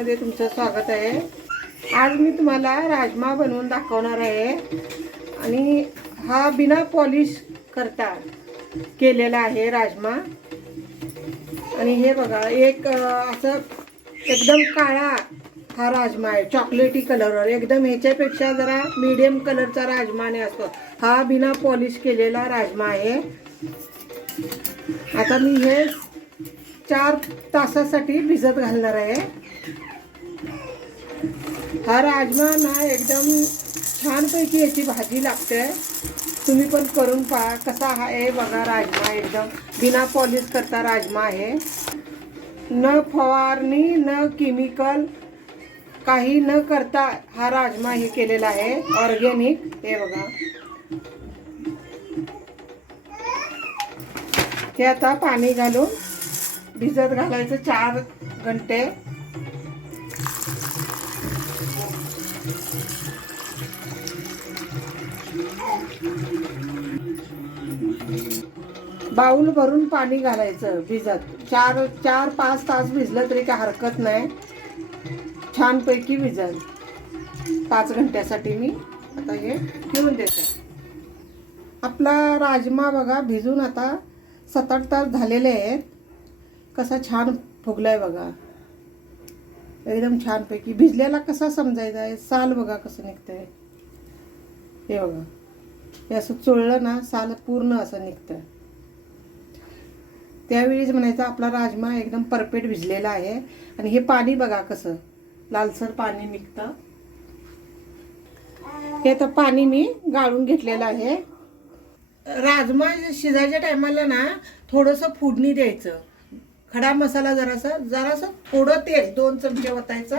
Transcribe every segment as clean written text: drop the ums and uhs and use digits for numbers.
चॅनलमध्ये तुमचं स्वागत आहे। आज मी तुम्हाला राजमा बनवून दाखवणार आहे आणि हा बिना पॉलिश करता केलेला आहे राजमा। आणि हे बघा एक असं एकदम काळा हा राजमा आहे, चॉकलेटी कलरवर एकदम, ह्याच्यापेक्षा जरा मीडियम कलरचा राजमाने असतो। हा बिना पॉलिश केलेला राजमा आहे। आता मी हे 4 तासासाठी भिजत घालणार आहे। हा राजमा ना एकदम छानपैकी याची भाजी लागते। तुम्ही पण करून पहा कसा आहे बघा राजमा, एकदम बिना पॉलिश करता राजमा आहे। न फवारणी न केमिकल काही न करता हा राजमा हे केलेला आहे, ऑर्गेनिक। हे बघा, हे आता पाणी घालून भिजत घालायचं 4 घंटे। बाउल भरून पाणी घालायचं भिजत, 4-5 तास भिजलं तरी काय हरकत नाही, छानपैकी भिजल। 5 घंट्यासाठी मी आता हे ठेवून देते। आपला राजमा बघा भिजून आता 7-8 तास झालेले आहेत। कसा छान फुगलाय बघा, एकदम छानपैकी भिजलेला कसा समजायचा आहे, साल बघा कसं निघतंय। हे बघा, हे असं चोळलं ना साल पूर्ण असं निघतंय। त्यावेळीच म्हणायचं आपला राजमा एकदम परफेक्ट भिजलेला आहे। आणि हे पाणी बघा कसं लालसर पाणी निघतं। हे तर पाणी मी गाळून घेतलेलं आहे। राजमा शिजायच्या टायमाला ना थोडंसं फोडणी द्यायचं, खडा मसाला जरासं थोडं तेल 2 चमचे ओतायचा।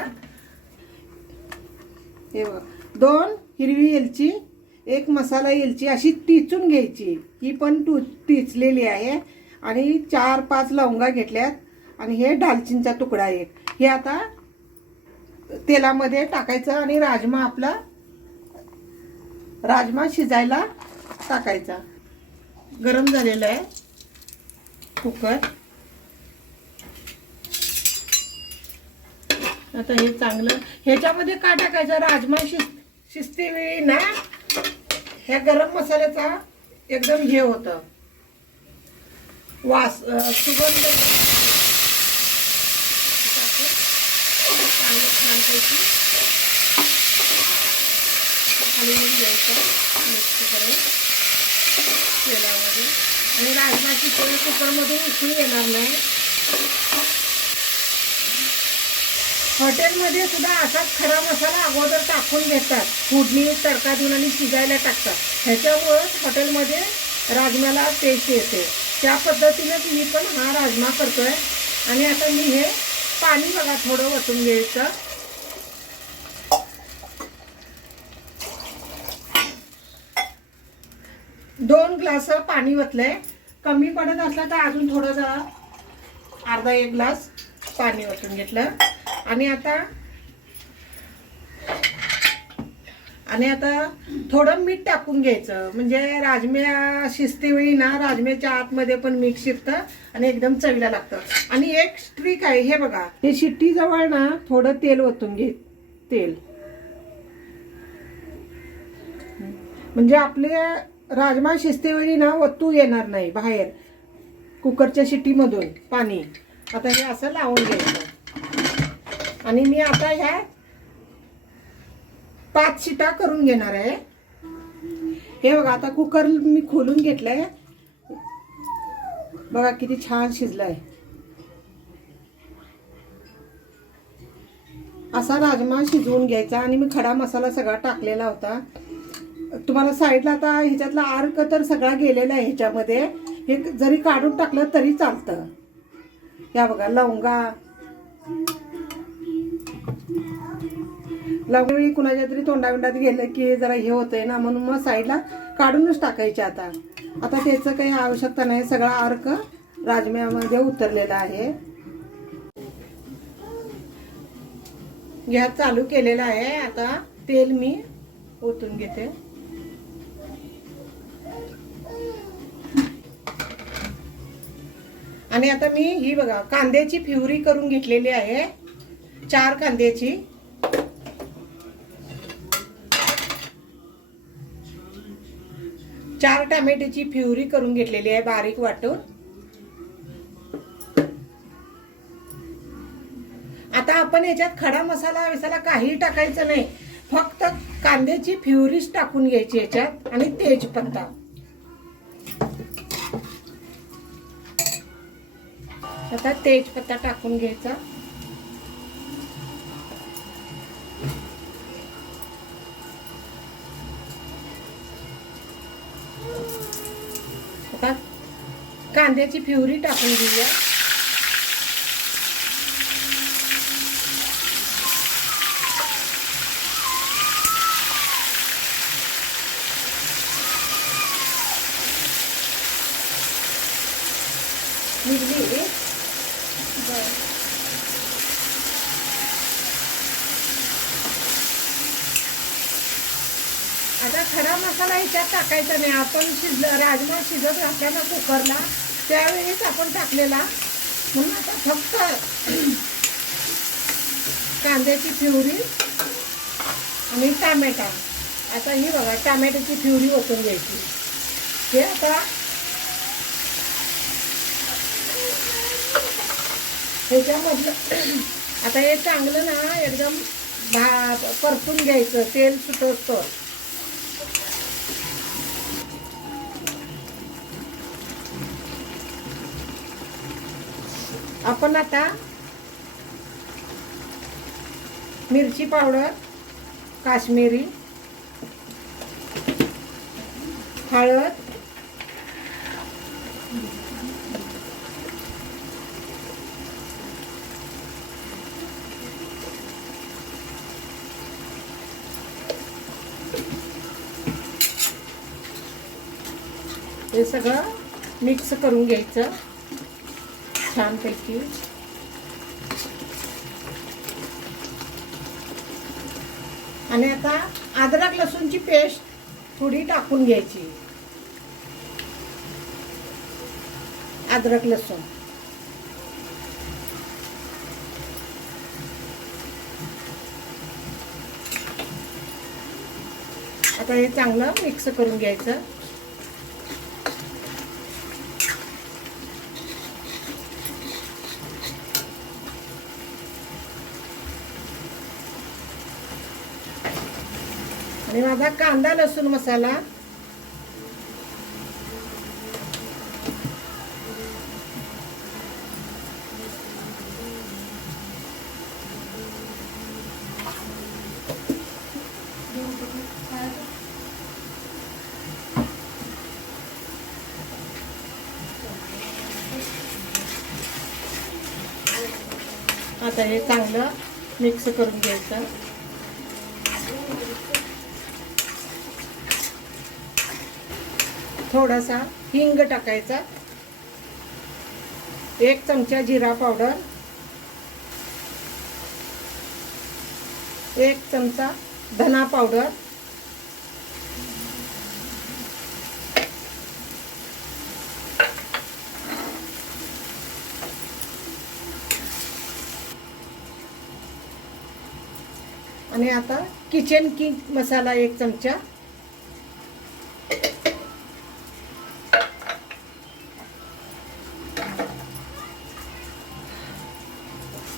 हे बघा, 2 हिरवी वेलची, 1 मसाला वेलची अशी टिचून घ्यायची, ही पण टिचलेली आहे। आणि 4-5 लवंगा घेतल्यात आणि हे दालचिनीचा तुकडा 1, हे आता तेलामध्ये टाकायचं आणि राजमा शिजायला टाकायचा। गरम झालेला आहे कुकर। आता हे चांगलं ह्याच्यामध्ये का टाकायचं, राजमा शिजते वेळी ना ह्या गरम मसाल्याचा एकदम हे होतं, वास सुगंध चांगलं छानपैकी हलवून घ्यायचं मिक्स करून तेलामध्ये। आणि राजमाची पोळी कुकरमधून उकळी येणार नाही। हॉटेलमध्ये सुद्धा असाच खडा मसाला अगोदर टाकून घेतात, फोडणी तडका देऊन आणि शिजायला टाकतात, ह्याच्यामुळेच हॉटेलमध्ये राजम्याला टेस्ट येते। त्या पद्धतीनेच मी पण हा राजमा करतोय। आणि आता मी हे पाणी बघा थोडं वतून घ्यायचं। दोन ग्लास पाणी वतलंय, कमी पडत असलं तर अजून थोडं जरा अर्धा 1 ग्लास पाणी वतून घेतलं। आणि आता थोडं मीठ टाकून घ्यायचं, म्हणजे राजम्या शिजते वेळी ना राजम्याच्या आतमध्ये पण मीठ शिरतं आणि एकदम चवीला लागतं। आणि एक ट्रिक आहे, हे बघा, हे शिट्टी जवळ ना थोडं तेल ओतून घे, तेल, म्हणजे आपले राजमा शिजते वेळी ना ओतू येणार नाही बाहेर कुकरच्या शिट्टीमधून पाणी। आता हे असं लावून घ्यायचं आणि मी आता ह्या 5 शिटा करून घेणार आहे। हे बघा, आता कुकर मी खोलून घेतलंय, बघा किती छान शिजलाय। असा राजमा शिजवून घ्यायचा। आणि मी खडा मसाला सगळा टाकलेला होता तुम्हाला साईडला। आता ह्याच्यातला अर्क तर सगळा गेलेला आहे ह्याच्यामध्ये, हे जरी काढून टाकलं तरी चालतं। या बघा लवंगा वेळी कुणाच्या तरी तोंडाविंडात गेलं की जरा हे होतंय ना, म्हणून मग साईडला काढूनच टाकायचे। आता त्याचं काही आवश्यकता नाही, सगळा अर्क राजम्यामध्ये उतरलेला आहे। गॅस चालू केलेला आहे। आता तेल मी ओतून घेते। आणि आता मी ही बघा कांद्याची प्युरी करून घेतलेली आहे। 4 कांद्याची, 4 टोमॅटोची प्युरी करून घेतलेली आहे बारीक वाटून. आता आपण याच्यात खडा मसाला काही टाकायचं नाही, फक्त कांद्याची प्युरीच टाकून घ्यायची याच्यात आणि तेजपत्ता. आता तेजपत्ता टाकून घ्यायचा. आता कांद्याची प्युरी टाकून घेऊया. आता खडा मसाला ह्याच्यात टाकायचा नाही. आपण राजमा शिजत घातला ना कुकरला, त्यावेळीच आपण टाकलेला. म्हणून आता फक्त कांद्याची प्युरी आणि टोमॅटो. आता ही बघा टोमॅटोची प्युरी ओतून घ्यायची. हे आता ह्याच्यामधलं आता हे चांगलं ना एकदम परतून घ्यायचं, तेल सुटतं. आपण आता मिरची पावडर, काश्मीरी हळद, हे सगळं मिक्स करून घ्यायचं छानपैकी. आणि आता अद्रक लसूणची पेस्ट थोडी टाकून घ्यायची. अद्रक लसूण आता हे चांगलं मिक्स करून घ्यायचं. आणि माझा कांदा लसूण मसाला आता हे चांगलं मिक्स करून घ्यायचं. थोडासा हिंग टाकायचा, 1 चमचा जिरा पावडर, 1 चमचा धना पावडर, आणि आता किचन किंग मसाला 1 चमचा.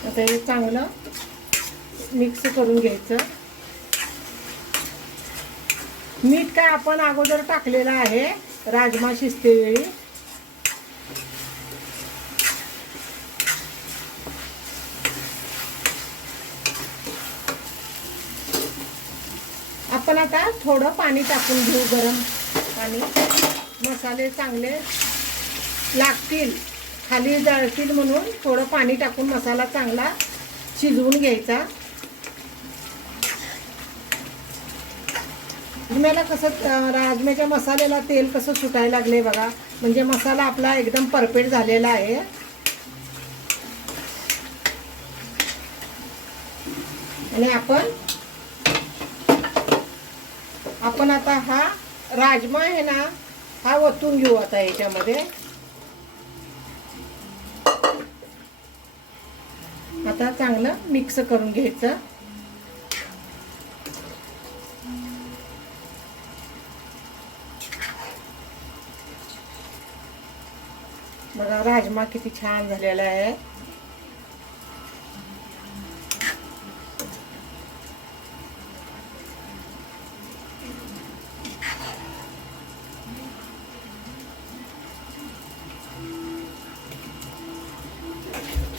आता हे चांगलं मिक्स करून घ्यायचं. मीठ काय आपण अगोदर टाकलेलं आहे राजमा शिजतेवेळी. आपण आता थोडं पाणी टाकून घेऊ, गरम पाणी. मसाले चांगले लागतील, खाली जळतील म्हणून थोडं पाणी टाकून मसाला चांगला शिजवून घ्यायचा. तुम्हाला कसं राजम्याच्या मसाल्याला तेल कसं सुटायला लागले बघा, म्हणजे मसाला आपला एकदम परफेक्ट झालेला आहे. आणि आपण आता हा राजमा आहे ना, हा ओतून घेऊ आता याच्यामध्ये. आता चांगलं मिक्स करून घ्यायचं. बघा राजमा किती छान झालेला आहे.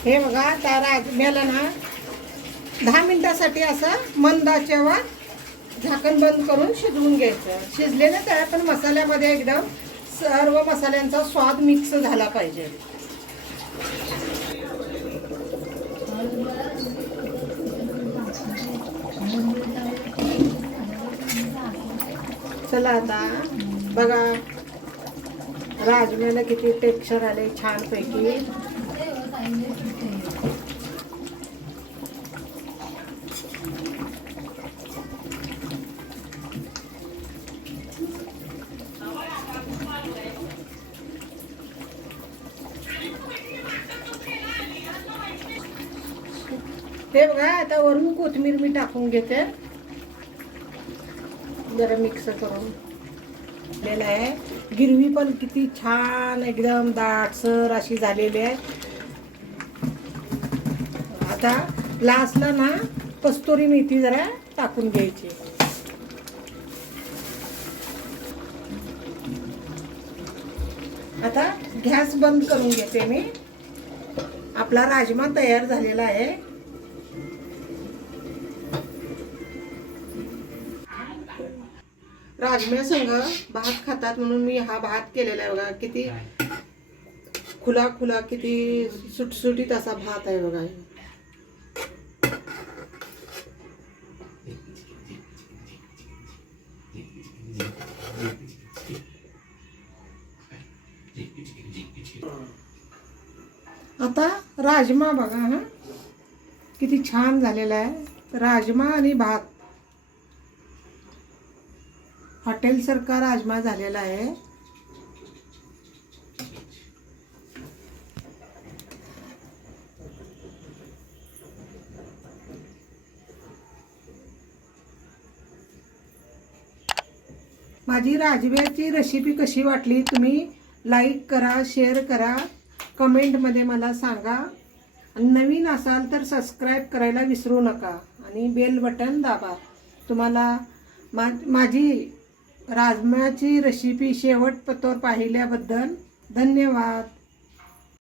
हे बघा त्या राजम्याला ना 10 मिनिटासाठी असं मंद आचेवर झाकण बंद करून शिजवून घ्यायचं. शिजले ना त्या पण मसाल्यामध्ये एकदम सर्व मसाल्यांचा स्वाद मिक्स झाला पाहिजे. चला आता बघा राजम्याला किती टेक्स्चर आले छान पैकी. ते बघा आता वरून कोथिंबीर मी टाकून घेते. जरा मिक्स करून दिलेलं आहे. गिरवी पण किती छान एकदम दाटसर अशी झालेली आहे. आता लास्टला ना कस्तुरी मेथी जरा टाकून घ्यायची. आता गॅस बंद करून घेते मी. आपला राजमा तयार झालेला आहे. राजम्या संग भात खातात म्हणून मी हा भात केलेला आहे. बघा किती खुला खुला किती सुटसुटीत असा भात आहे बघा. आता राजमा बघा हा किती छान झालेला आहे. राजमा आणि भात हॉटेल सारखा राजमा झालेला आहे. माझी राजम्याची रेसिपी कशी वाटली तुम्ही लाईक करा, शेअर करा, कमेंटमध्ये मला सांगा. नवीन असाल तर सबस्क्राईब करायला विसरू नका आणि बेल बटन दाबा. तुम्हाला माझी राजम्याची रेसिपी शेवटपर्यंत पाहिल्याबद्दल धन्यवाद.